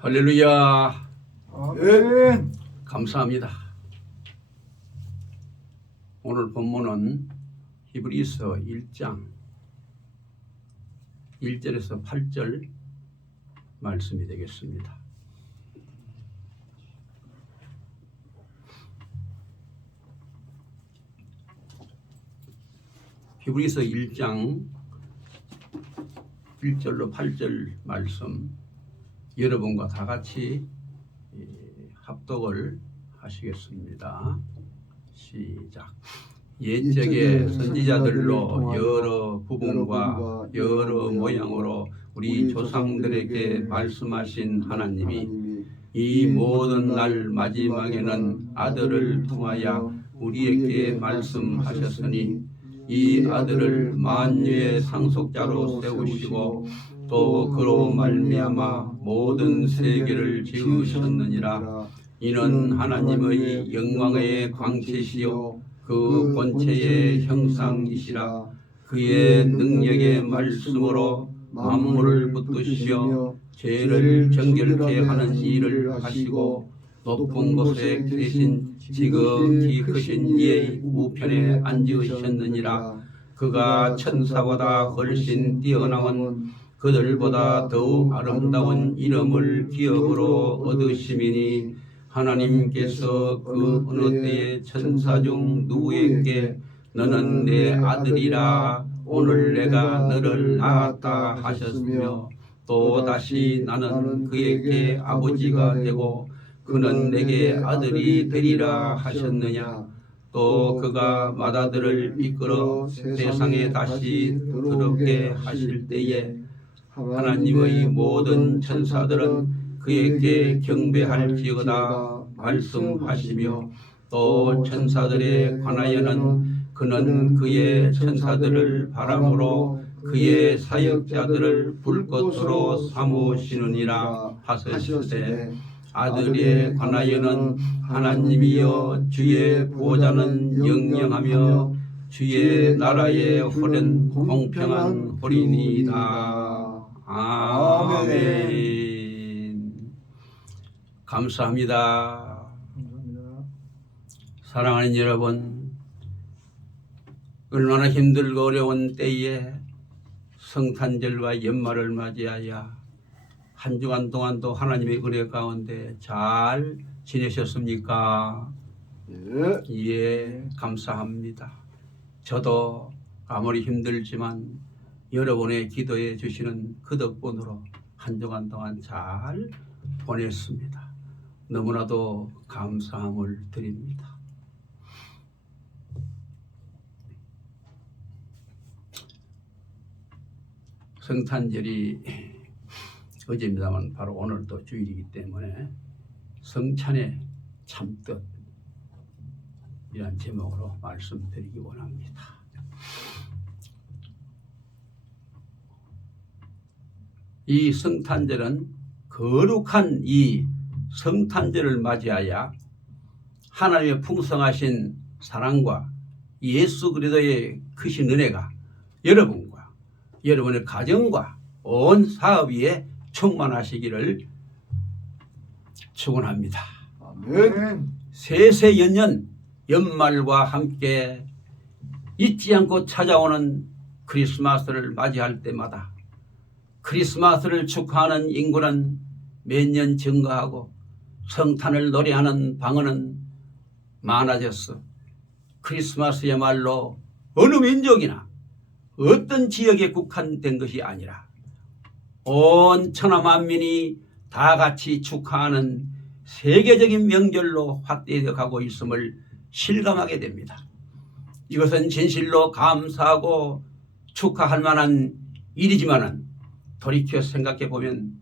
할렐루야. 아멘. 감사합니다. 오늘 본문은 히브리서 1장 1절에서 8절 말씀이 되겠습니다. 히브리서 1장 1절로 8절 말씀 여러분과 다 같이 합독을 하시겠습니다. 시작. 옛적의 선지자들로 여러 부분과 여러 모양으로 우리 조상들에게 말씀하신 하나님이 이 모든 날 마지막에는 아들을 통하여 우리에게 말씀하셨으니 이 아들을 만유의 상속자로 세우시고 또 그로 말미암아 모든 세계를 지으셨느니라. 이는 하나님의 영광의 광채시요 그 본체의 형상이시라. 그의 능력의 말씀으로 만물을 붙드시어 죄를 정결케 하는 일을 하시고 높은 곳에 계신 지극히 크신 이의 우편에 앉으셨느니라. 그가 천사보다 훨씬 뛰어나온 그들보다 더욱 아름다운 이름을 기업으로 얻으심이니 하나님께서 그 어느 때에 천사 중 누구에게 너는 내 아들이라 오늘 내가 너를 낳았다 하셨으며 또 다시 나는 그에게 아버지가 되고 그는 내게 아들이 되리라 하셨느냐. 또 그가 맏아들을 이끌어 세상에 다시 들어오게 하실 때에 하나님의 모든 천사들은 그에게 경배할지어다 말씀하시며 또 천사들에 관하여는 그는 그의 천사들을 바람으로 그의 사역자들을 불꽃으로 삼으시느니라 하셨으되 아들에 관하여는 하나님이여 주의 보좌는 영영하며 주의 나라의 홀은 공평한 홀이니이다. 아멘. 감사합니다. 사랑하는 여러분, 얼마나 힘들고 어려운 때에 성탄절과 연말을 맞이하여 한 주간 동안도 하나님의 은혜 가운데 잘 지내셨습니까? 예, 감사합니다. 저도 아무리 힘들지만 여러분의 기도해 주시는 그 덕분으로 한 주간 동안 잘 보냈습니다. 너무나도 감사함을 드립니다. 성탄절이 어제입니다만 바로 오늘도 주일이기 때문에 성찬의 참뜻 이란 제목으로 말씀드리기 원합니다. 이 성탄절은 거룩한 이 성탄절을 맞이하여 하나님의 풍성하신 사랑과 예수 그리스도의 크신 은혜가 여러분과 여러분의 가정과 온 사업 위에 충만하시기를 축원합니다. 아멘. 세세연년 연말과 함께 잊지 않고 찾아오는 크리스마스를 맞이할 때마다 크리스마스를 축하하는 인구는 매년 증가하고 성탄을 노래하는 방언은 많아졌어. 크리스마스야말로 어느 민족이나 어떤 지역에 국한된 것이 아니라 온 천하 만민이 다 같이 축하하는 세계적인 명절로 확대되어 가고 있음을 실감하게 됩니다. 이것은 진실로 감사하고 축하할 만한 일이지만은 돌이켜 생각해 보면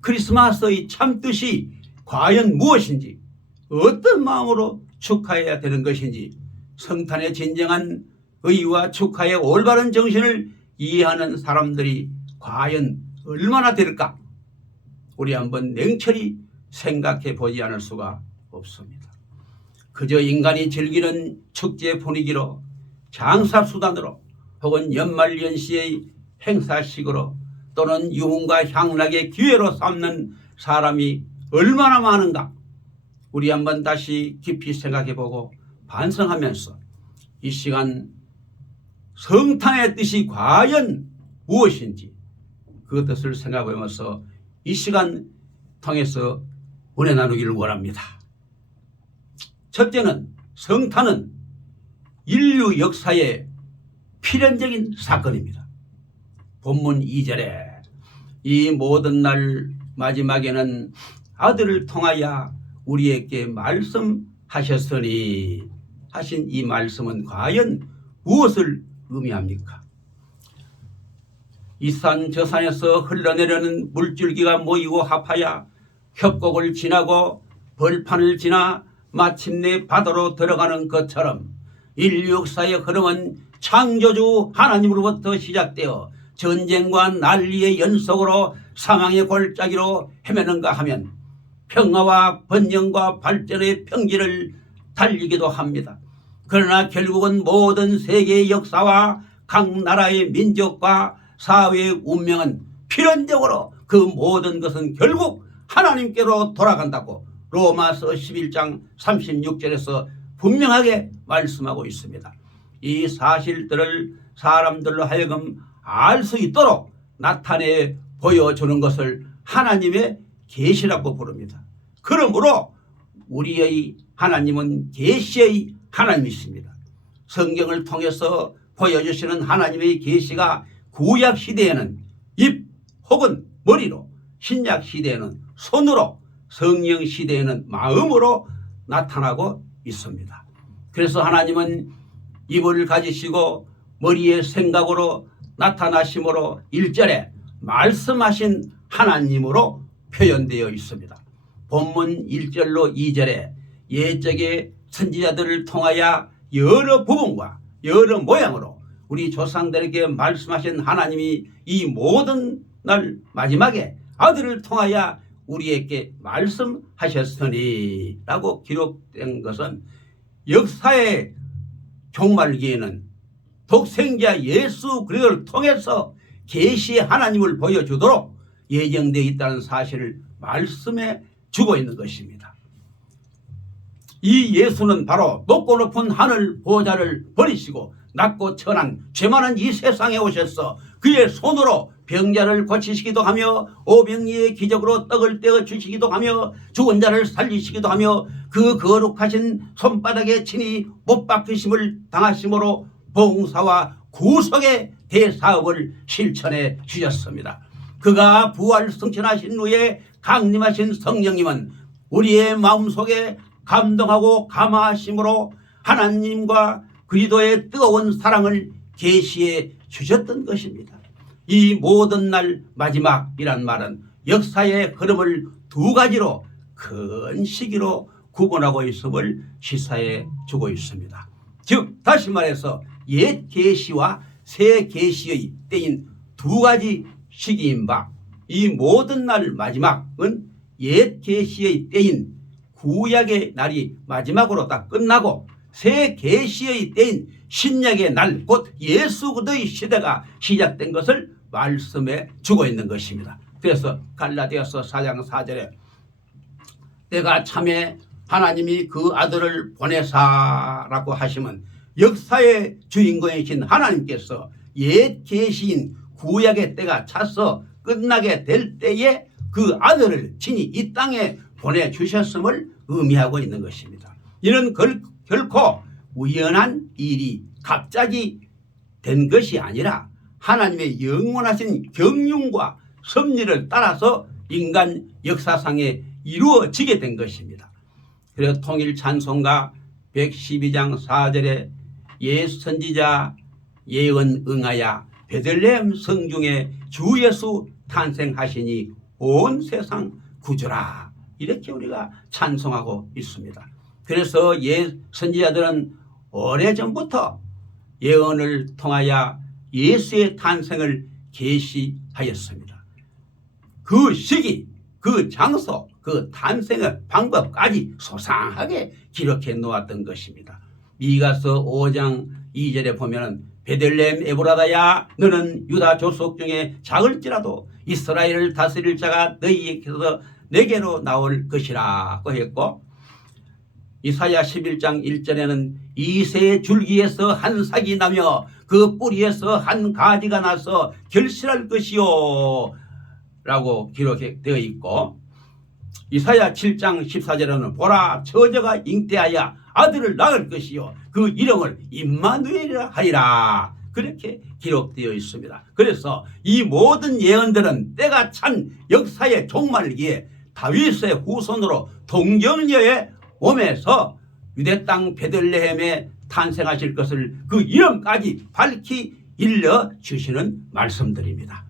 크리스마스의 참뜻이 과연 무엇인지, 어떤 마음으로 축하해야 되는 것인지, 성탄의 진정한 의의와 축하의 올바른 정신을 이해하는 사람들이 과연 얼마나 될까? 우리 한번 냉철히 생각해 보지 않을 수가 없습니다. 그저 인간이 즐기는 축제 분위기로, 장사수단으로 혹은 연말연시의 행사식으로 또는 유흥과 향락의 기회로 삼는 사람이 얼마나 많은가 우리 한번 다시 깊이 생각해보고 반성하면서 이 시간 성탄의 뜻이 과연 무엇인지 그 뜻을 생각하면서 이 시간 통해서 은혜 나누기를 원합니다. 첫째는 성탄은 인류 역사의 필연적인 사건입니다. 본문 2절에 이 모든 날 마지막에는 아들을 통하여 우리에게 말씀하셨으니 하신 이 말씀은 과연 무엇을 의미합니까? 이 산 저 산에서 흘러내려는 물줄기가 모이고 합하여 협곡을 지나고 벌판을 지나 마침내 바다로 들어가는 것처럼 인류 역사의 흐름은 창조주 하나님으로부터 시작되어 전쟁과 난리의 연속으로 사망의 골짜기로 헤매는가 하면 평화와 번영과 발전의 평지를 달리기도 합니다. 그러나 결국은 모든 세계의 역사와 각 나라의 민족과 사회의 운명은 필연적으로 그 모든 것은 결국 하나님께로 돌아간다고 로마서 11장 36절에서 분명하게 말씀하고 있습니다. 이 사실들을 사람들로 하여금 알 수 있도록 나타내 보여주는 것을 하나님의 계시라고 부릅니다. 그러므로 우리의 하나님은 계시의 하나님이십니다. 성경을 통해서 보여주시는 하나님의 계시가 구약 시대에는 입 혹은 머리로, 신약 시대에는 손으로, 성령 시대에는 마음으로 나타나고 있습니다. 그래서 하나님은 입을 가지시고 머리에 생각으로 나타나심으로 1절에 말씀하신 하나님으로 표현되어 있습니다. 본문 1절로 2절에 옛적의 선지자들을 통하여 여러 부분과 여러 모양으로 우리 조상들에게 말씀하신 하나님이 이 모든 날 마지막에 아들을 통하여 우리에게 말씀하셨으니 라고 기록된 것은 역사의 종말기에는 독생자 예수 그리스도를 통해서 계시의 하나님을 보여주도록 예정되어 있다는 사실을 말씀해 주고 있는 것입니다. 이 예수는 바로 높고 높은 하늘 보좌를 버리시고 낮고 천한 죄 많은 이 세상에 오셔서 그의 손으로 병자를 고치시기도 하며 오병이의 기적으로 떡을 떼어 주시기도 하며 죽은 자를 살리시기도 하며 그 거룩하신 손바닥에 친히 못 박히심을 당하심으로 봉사와 구속의 대사업을 실천해 주셨습니다. 그가 부활 승천하신 후에 강림하신 성령님은 우리의 마음속에 감동하고 감화하심으로 하나님과 그리스도의 뜨거운 사랑을 계시해 주셨던 것입니다. 이 모든 날 마지막이란 말은 역사의 흐름을 두 가지로 큰 시기로 구분하고 있음을 시사해 주고 있습니다. 즉 다시 말해서 옛 계시와 새 계시의 때인 두 가지 시기인 바 이 모든 날 마지막은 옛 계시의 때인 구약의 날이 마지막으로 다 끝나고 새 계시의 때인 신약의 날 곧 예수 그리스도의 시대가 시작된 것을 말씀해 주고 있는 것입니다. 그래서 갈라디아서 4장 4절에 내가 참에 하나님이 그 아들을 보내사라고 하시면 역사의 주인공이신 하나님께서 옛 계시인 구약의 때가 차서 끝나게 될 때에 그 아들을 친히 이 땅에 보내주셨음을 의미하고 있는 것입니다. 이는 결코 우연한 일이 갑자기 된 것이 아니라 하나님의 영원하신 경륜과 섭리를 따라서 인간 역사상에 이루어지게 된 것입니다. 그래서 통일 찬송가 112장 4절에 옛 선지자 예언 응하여 베들레헴 성중에 주 예수 탄생하시니 온 세상 구주라 이렇게 우리가 찬송하고 있습니다. 그래서 옛 선지자들은 오래전부터 예언을 통하여 예수의 탄생을 계시하였습니다. 그 시기, 그 장소, 그 탄생의 방법까지 소상하게 기록해 놓았던 것입니다. 미가서 5장 2절에 보면 베들레헴 에브라다야 너는 유다 족속 중에 작을지라도 이스라엘을 다스릴 자가 너희에게서 내게로 나올 것이라고 했고, 이사야 11장 1절에는 이새의 줄기에서 한 삭이 나며 그 뿌리에서 한 가지가 나서 결실할 것이요 라고 기록되어 있고, 이사야 7장 14절에는 보라 처자가 잉태하여 아들을 낳을 것이요 그 이름을 임마누엘이라 하리라 그렇게 기록되어 있습니다. 그래서 이 모든 예언들은 때가 찬 역사의 종말기에 다윗의 후손으로 동정녀의 몸에서 유대 땅 베들레헴에 탄생하실 것을 그 이름까지 밝히 일러주시는 말씀들입니다.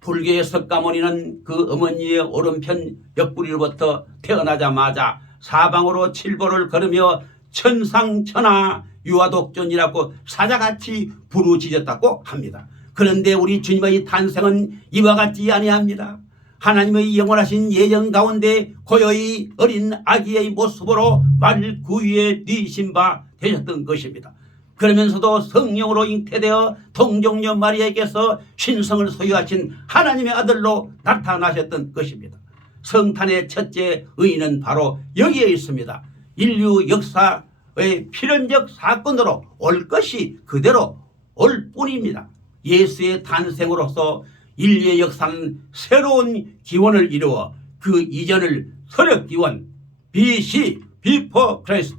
불교의 석가모니는 그 어머니의 오른편 옆구리로부터 태어나자마자 사방으로 칠보를 걸으며 천상천하 유아독존이라고 사자같이 부르짖었다고 합니다. 그런데 우리 주님의 탄생은 이와 같지 아니합니다. 하나님의 영원하신 예정 가운데 고요히 어린 아기의 모습으로 말 구유에 뉘신 바 되셨던 것입니다. 그러면서도 성령으로 잉태되어 동정녀 마리아에게서 신성을 소유하신 하나님의 아들로 나타나셨던 것입니다. 성탄의 첫째 의의는 바로 여기에 있습니다. 인류 역사의 필연적 사건으로 올 것이 그대로 올 뿐입니다. 예수의 탄생으로서 인류의 역사는 새로운 기원을 이루어 그 이전을 서력기원 BC Before Christ,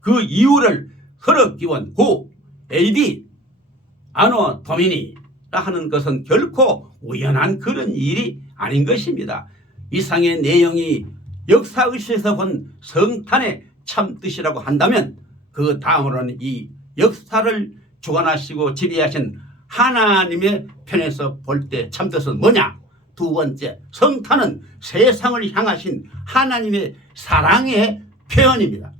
그 이후를 서력기원 후 AD 아노 도미니라 하는 것은 결코 우연한 그런 일이 아닌 것입니다. 이상의 내용이 역사의식에서 본 성탄의 참뜻이라고 한다면 그 다음으로는 이 역사를 주관하시고 지배하신 하나님의 편에서 볼 때 참뜻은 뭐냐? 두 번째, 성탄은 세상을 향하신 하나님의 사랑의 표현입니다.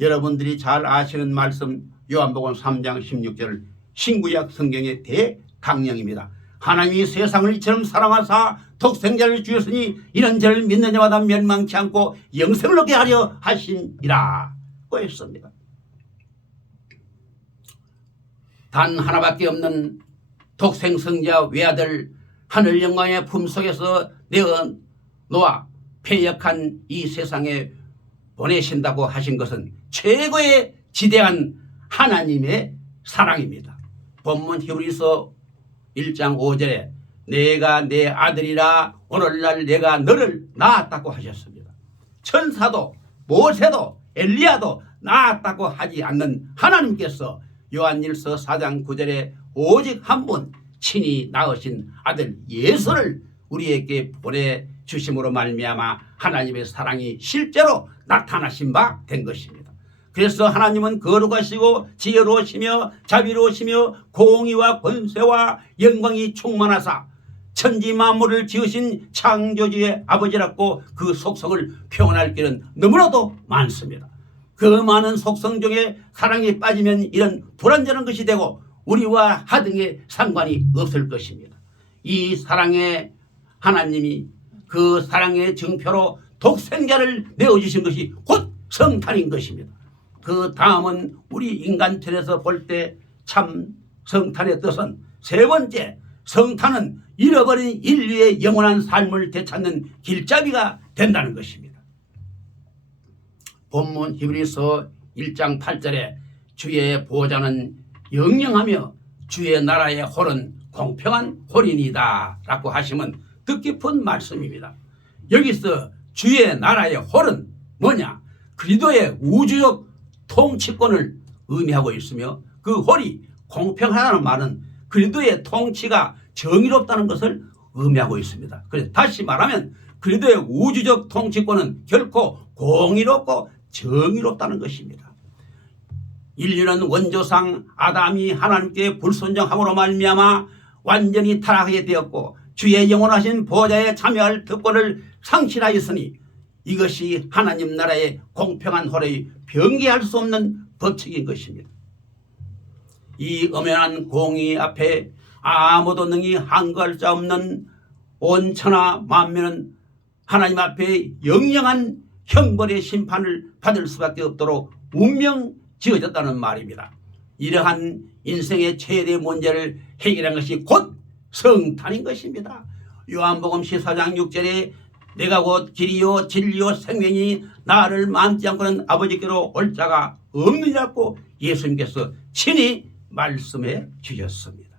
여러분들이 잘 아시는 말씀 요한복음 3장 16절 신구약 성경의 대강령입니다. 하나님이 세상을 이처럼 사랑하사 독생자를 주셨으니 이런 자를 믿는 자마다 멸망치 않고 영생을 얻게 하려 하시니라 고 했습니다. 단 하나밖에 없는 독생성자 외아들 하늘 영광의 품속에서 내어놓아 패역한 이 세상에 보내신다고 하신 것은 최고의 지대한 하나님의 사랑입니다. 본문 히브리서 1장 5절에 내가 내 아들이라 오늘날 내가 너를 낳았다고 하셨습니다. 천사도 모세도 엘리야도 낳았다고 하지 않는 하나님께서 요한일서 4장 9절에 오직 한 분 친히 낳으신 아들 예수를 우리에게 보내주심으로 말미암아 하나님의 사랑이 실제로 나타나신 바 된 것입니다. 그래서 하나님은 거룩하시고 지혜로우시며 자비로우시며 공의와 권세와 영광이 충만하사 천지 만물을 지으신 창조주의 아버지라고 그 속성을 표현할 길은 너무나도 많습니다. 그 많은 속성 중에 사랑이 빠지면 이런 불완전한 것이 되고 우리와 하등의 상관이 없을 것입니다. 이 사랑의 하나님이 그 사랑의 증표로 독생자를 내어주신 것이 곧 성탄인 것입니다. 그 다음은 우리 인간편에서 볼 때 참 성탄의 뜻은 세 번째, 성탄은 잃어버린 인류의 영원한 삶을 되찾는 길잡이가 된다는 것입니다. 본문 히브리서 1장 8절에 주의 보좌는 영영하며 주의 나라의 홀은 공평한 홀이니이다 라고 하시면 뜻깊은 말씀입니다. 여기서 주의 나라의 홀은 뭐냐? 그리스도의 우주적 통치권을 의미하고 있으며 그 홀이 공평하다는 말은 그리스도의 통치가 정의롭다는 것을 의미하고 있습니다. 그래서 다시 말하면 그리스도의 우주적 통치권은 결코 공의롭고 정의롭다는 것입니다. 인류는 원조상 아담이 하나님께 불순종함으로 말미암아 완전히 타락하게 되었고 주의 영원하신 보좌에 참여할 특권을 상실하였으니 이것이 하나님 나라의 공평한 홀의 변개할 수 없는 법칙인 것입니다. 이 엄연한 공의 앞에 아무도 능히 항거할 자 없는 온 천하 만민은 하나님 앞에 영영한 형벌의 심판을 받을 수밖에 없도록 운명 지어졌다는 말입니다. 이러한 인생의 최대 문제를 해결한 것이 곧 성탄인 것입니다. 요한복음 14장 6절에 내가 곧 길이요 진리요 생명이 나를 만지 않고는 아버지께로 올 자가 없느냐고 예수님께서 친히 말씀해 주셨습니다.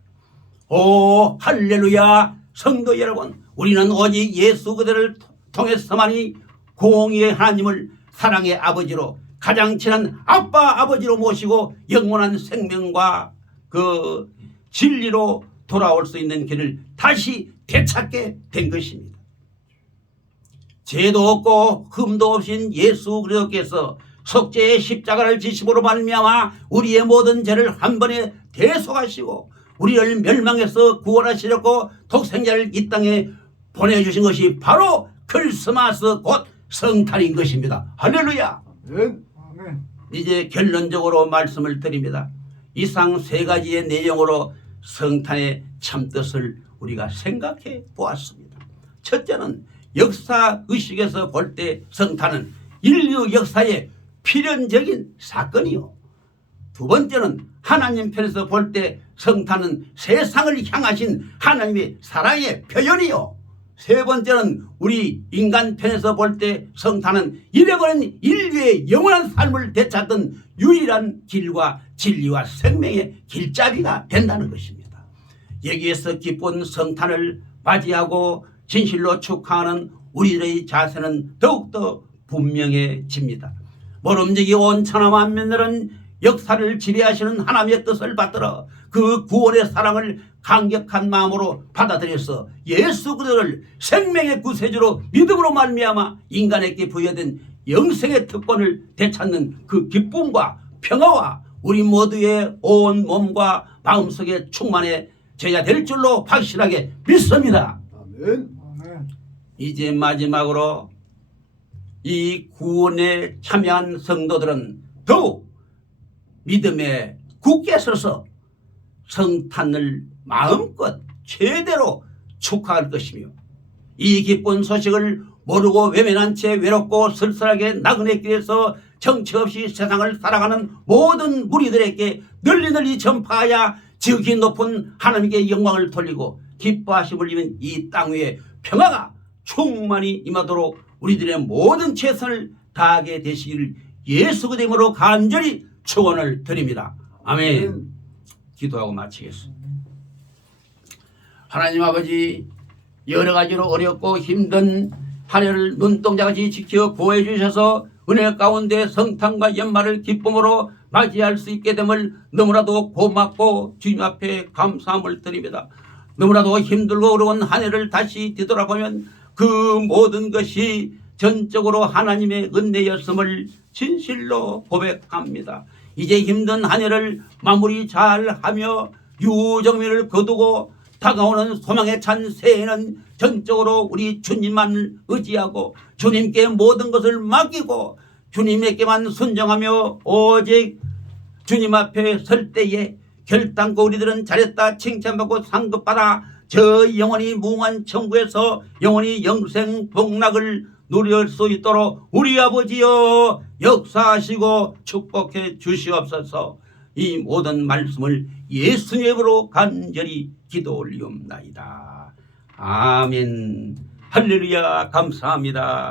오 할렐루야. 성도 여러분, 우리는 오직 예수 그대를 통해서만이 공의의 하나님을 사랑의 아버지로 가장 친한 아빠 아버지로 모시고 영원한 생명과 그 진리로 돌아올 수 있는 길을 다시 되찾게 된 것입니다. 죄도 없고 흠도 없인 예수 그리스도께서 속죄의 십자가를 지심으로 말미암아 우리의 모든 죄를 한 번에 대속하시고 우리를 멸망해서 구원하시려고 독생자를 이 땅에 보내주신 것이 바로 크리스마스 곧 성탄인 것입니다. 할렐루야. 아멘. 아멘. 이제 결론적으로 말씀을 드립니다. 이상 세 가지의 내용으로 성탄의 참뜻을 우리가 생각해 보았습니다. 첫째는 역사의식에서 볼 때 성탄은 인류 역사의 필연적인 사건이요. 두 번째는 하나님 편에서 볼 때 성탄은 세상을 향하신 하나님의 사랑의 표현이요. 세 번째는 우리 인간 편에서 볼 때 성탄은 잃어버린 인류의 영원한 삶을 되찾던 유일한 길과 진리와 생명의 길잡이가 된다는 것입니다. 여기에서 기쁜 성탄을 맞이하고 진실로 축하하는 우리들의 자세는 더욱더 분명해집니다. 모름지기 온 천하 만민들은 역사를 지배하시는 하나님의 뜻을 받들어 그 구원의 사랑을 강격한 마음으로 받아들여서 예수 그리스도를 생명의 구세주로 믿음으로 말미암아 인간에게 부여된 영생의 특권을 되찾는 그 기쁨과 평화와 우리 모두의 온 몸과 마음속에 충만해져야 될 줄로 확실하게 믿습니다. 아멘. 아멘. 이제 마지막으로 이 구원에 참여한 성도들은 더욱 믿음에 굳게 서서 성탄을 마음껏 최대로 축하할 것이며 이 기쁜 소식을 모르고 외면한 채 외롭고 쓸쓸하게 나그네 길에서 정처 없이 세상을 살아가는 모든 무리들에게 널리 전파하여 지극히 높은 하나님께 영광을 돌리고 기뻐하심을 입은 이 땅 위에 평화가 충만히 임하도록 우리들의 모든 최선을 다하게 되시기를 예수 그리스도 이름으로 간절히 축원을 드립니다. 아멘. 기도하고 마치겠습니다. 하나님 아버지, 여러 가지로 어렵고 힘든 한 해를 눈동자같이 지켜 보호해 주셔서 은혜 가운데 성탄과 연말을 기쁨으로 맞이할 수 있게 됨을 너무나도 고맙고 주님 앞에 감사함을 드립니다. 너무나도 힘들고 어려운 한 해를 다시 뒤돌아보면 그 모든 것이 전적으로 하나님의 은혜였음을 진실로 고백합니다. 이제 힘든 한 해를 마무리 잘하며 유정미를 거두고 다가오는 소망에 찬 새해는 전적으로 우리 주님만을 의지하고 주님께 모든 것을 맡기고 주님에게만 순종하며 오직 주님 앞에 설 때에 결단코 우리들은 잘했다 칭찬받고 상급받아 저 영원히 무궁한 천국에서 영원히 영생 복락을 누릴 수 있도록 우리 아버지여 역사하시고 축복해 주시옵소서. 이 모든 말씀을 예수님으로 간절히 기도 올리옵나이다. 아멘. 할렐루야. 감사합니다.